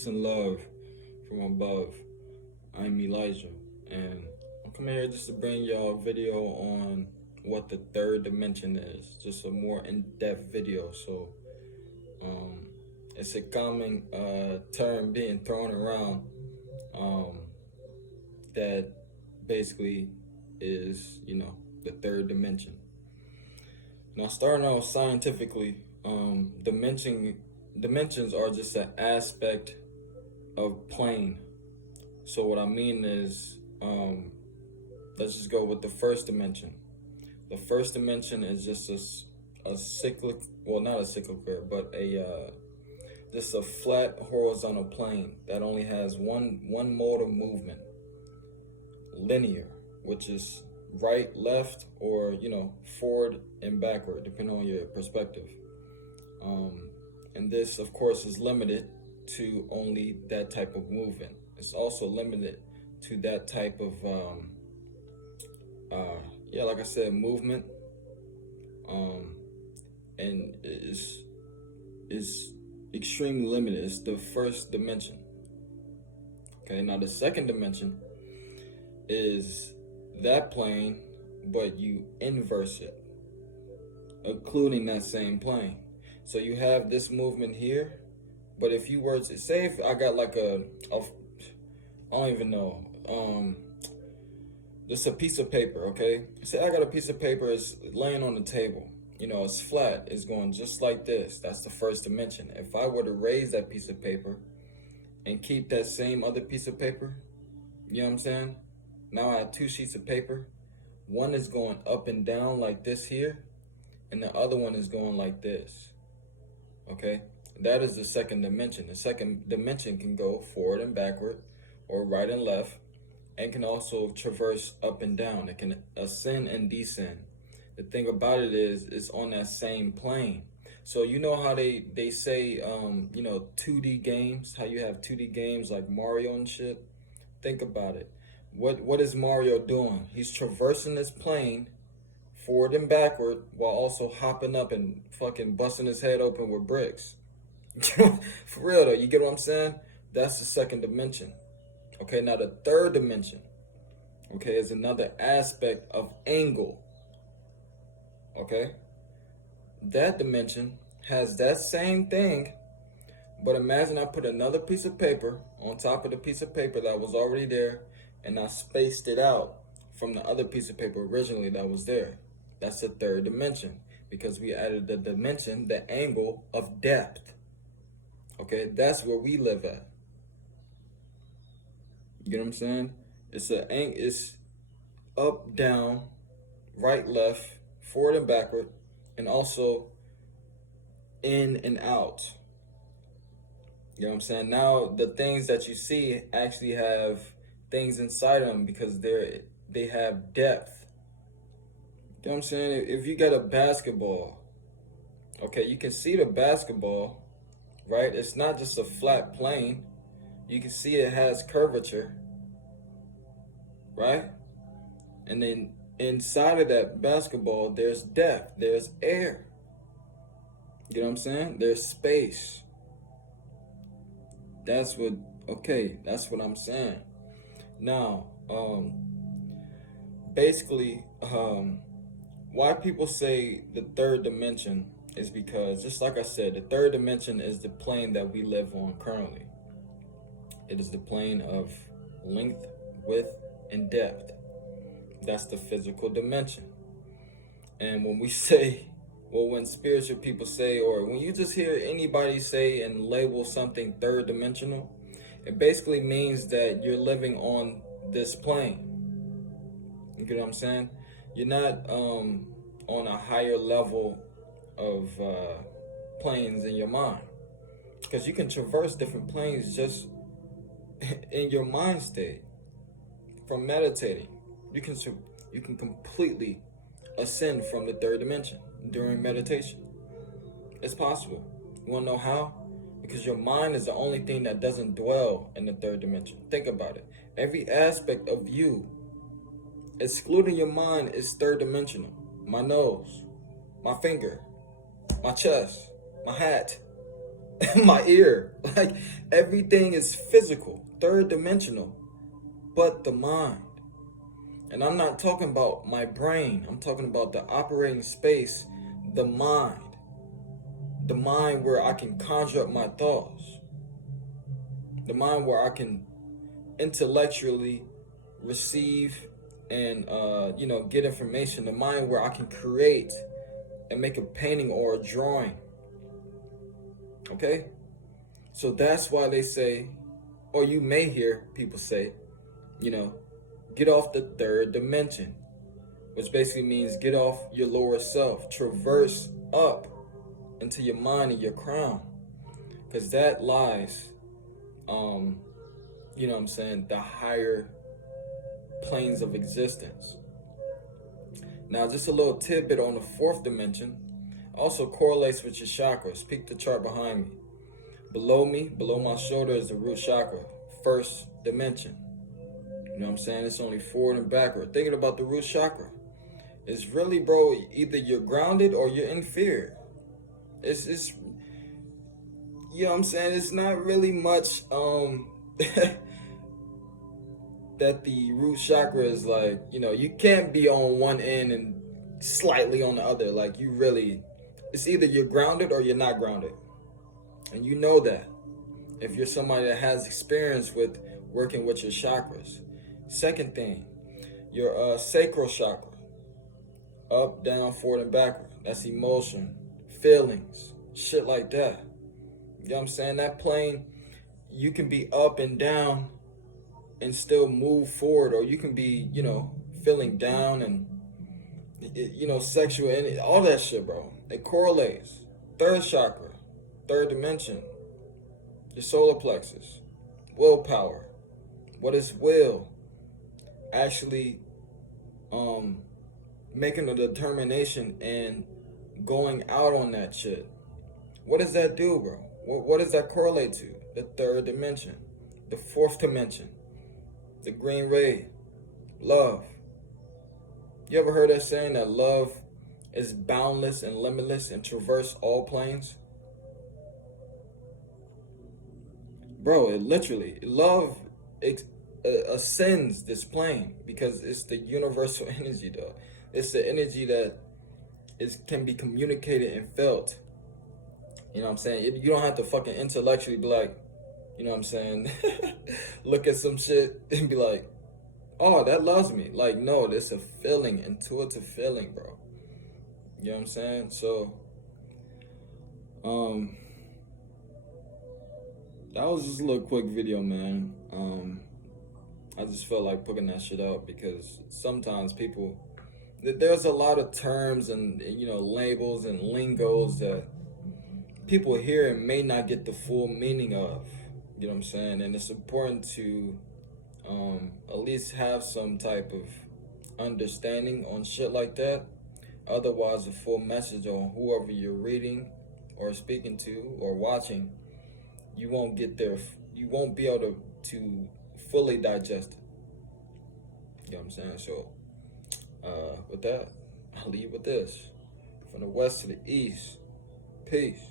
Peace and love from above. I'm Elijah, and I'm coming here just to bring y'all a video on what the third dimension is. Just a more in-depth video. So, um, it's a common term being thrown around um, that basically is, the third dimension. Now, starting out scientifically, dimensions are just an aspect of plane. So what I mean is, let's just go with the first dimension. The first dimension is just a cyclic, well, not a cyclical, but a just a flat horizontal plane that only has one mode of movement, linear, which is right, left, or forward and backward, depending on your perspective. And this, of course, is limited to only that type of movement. It's also limited to that type of, like I said, movement, and is extremely limited. It's the first dimension. Okay, now the second dimension is that plane, but you inverse it, including that same plane. So you have this movement here, but if you were to say, if I got like I don't even know, just a piece of paper, okay? Say I got a piece of paper, it's laying on the table. It's flat, it's going just like this. That's the first dimension. If I were to raise that piece of paper and keep that same other piece of paper, you know what I'm saying? Now I have two sheets of paper. One is going up and down like this here, and the other one is going like this. Okay? That is the second dimension. The second dimension can go forward and backward, or right and left, and can also traverse up and down. It can ascend and descend. The thing about it is, it's on that same plane. So you know how they say, 2D games, how you have 2D games like Mario and shit? Think about it. What is Mario doing? He's traversing this plane forward and backward while also hopping up and fucking busting his head open with bricks. For real though, you get what I'm saying? That's the second dimension. Okay, now the third dimension, okay, is another aspect of angle. Okay? That dimension has that same thing, but imagine I put another piece of paper on top of the piece of paper that was already there, and I spaced it out from the other piece of paper originally that was there. That's the third dimension, because we added the dimension, the angle of depth. Okay, that's where we live at. You get what I'm saying? It's up, down, right, left, forward and backward, and also in and out. You know what I'm saying? Now the things that you see actually have things inside them because they have depth. You know what I'm saying? If you got a basketball, okay, you can see the basketball, right? It's not just a flat plane. You can see it has curvature, right? And then inside of that basketball, there's depth, there's air. You know what I'm saying? There's space. That's what I'm saying. Now, basically, why people say the third dimension is because, just like I said, the third dimension is the plane that we live on currently. It is the plane of length, width, and depth. That's the physical dimension. And when we say, when spiritual people say, or when you just hear anybody say and label something third dimensional, it basically means that you're living on this plane. You get what I'm saying? You're not on a higher level of planes in your mind, because you can traverse different planes just in your mind state from meditating. You can completely ascend from the third dimension during meditation. It's possible. You want to know how? Because your mind is the only thing that doesn't dwell in the third dimension. Think about it. Every aspect of you, excluding your mind, is third dimensional. My nose, my finger, my chest, my hat, my ear. Like everything is physical, third dimensional, but the mind. And I'm not talking about my brain. I'm talking about the operating space, the mind. The mind where I can conjure up my thoughts. The mind where I can intellectually receive and get information. The mind where I can create and make a painting or a drawing. Okay? So that's why they say, or you may hear people say, get off the third dimension, which basically means get off your lower self, traverse up into your mind and your crown, because that lies, the higher planes of existence. Now, just a little tidbit on the fourth dimension, also correlates with your chakras. Peek the chart behind me. Below my shoulder is the root chakra, first dimension. You know what I'm saying? It's only forward and backward. Thinking about the root chakra, it's really, bro, either you're grounded or you're in fear. It's you know what I'm saying? It's not really much that the root chakra is like, you can't be on one end and slightly on the other. Like it's either you're grounded or you're not grounded. And you know that if you're somebody that has experience with working with your chakras. Second thing, your sacral chakra, up, down, forward, and backward. That's emotion, feelings, shit like that. You know what I'm saying? That plane, you can be up and down and still move forward, or you can be, feeling down and, sexual, and all that shit, bro. It correlates. Third chakra, third dimension, your solar plexus, willpower. What is will? Actually, making a determination and going out on that shit. What does that do, bro? What does that correlate to? The third dimension, the fourth dimension, the green ray, love. You ever heard that saying that love is boundless and limitless and traverse all planes? Bro, love ascends this plane because it's the universal energy, though. It's the energy that can be communicated and felt. You know what I'm saying? You don't have to fucking intellectually be like, you know what I'm saying? Look at some shit and be like, oh, that loves me. Like, no, it's a feeling, intuitive feeling, bro. You know what I'm saying? So, that was just a little quick video, man. I just felt like putting that shit out because sometimes there's a lot of terms and, labels and lingos that people hear and may not get the full meaning of. You know what I'm saying? And it's important to at least have some type of understanding on shit like that. Otherwise, the full message on whoever you're reading or speaking to or watching, you won't get there. You won't be able to fully digest it. You know what I'm saying? So, with that, I'll leave with this. From the west to the east. Peace.